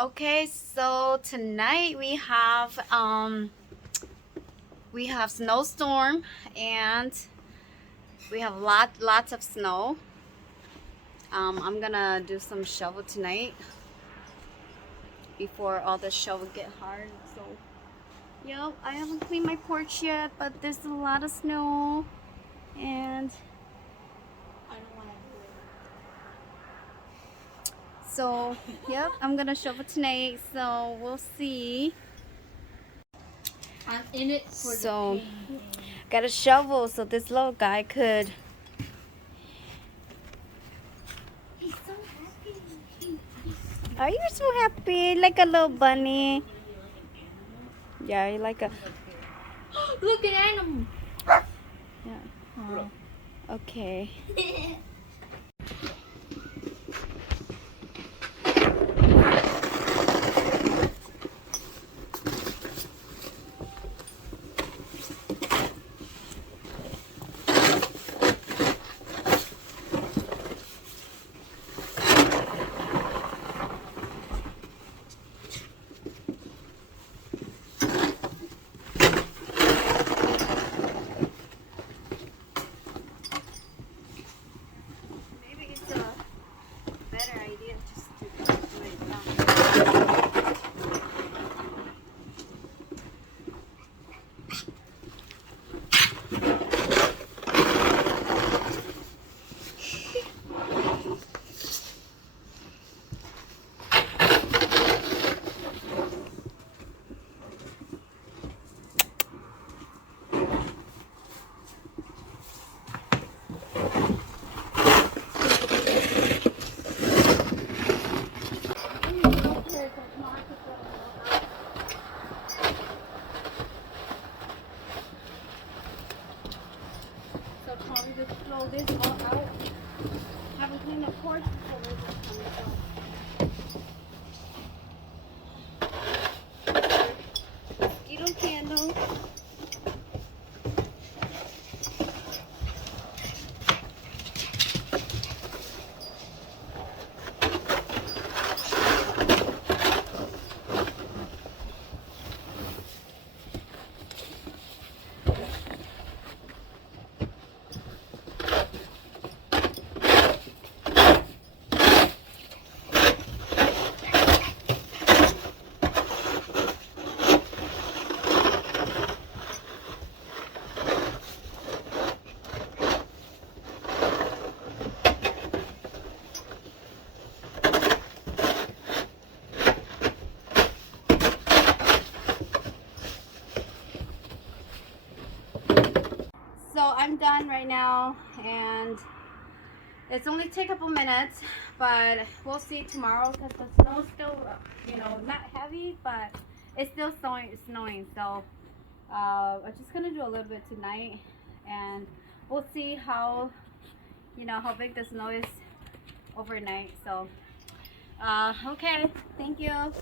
Okay, so tonight we have snowstorm and we have lots of snow. I'm gonna do some shovel tonight before all the shovel get hard. So yep, I haven't cleaned my porch yet, but there's a lot of snow and I don't want to do it. so yep, I'm gonna shovel tonight. So we'll see. I'm in it for So the pain. got a shovel so this little guy could. He's so happy. Are you so happy? Like a little bunny. Yeah, you like a. Look at animal. Yeah. Oh, okay. Maybe it's a better idea just to do it now. So probably just throw this all out. Haven't cleaned the porch before this comes. Mosquito candle. So I'm done right now, and it's only take a couple minutes, but we'll see tomorrow because the snow's still, not heavy, but it's still snowing. So I'm just gonna do a little bit tonight, and we'll see how big the snow is overnight. So okay, thank you.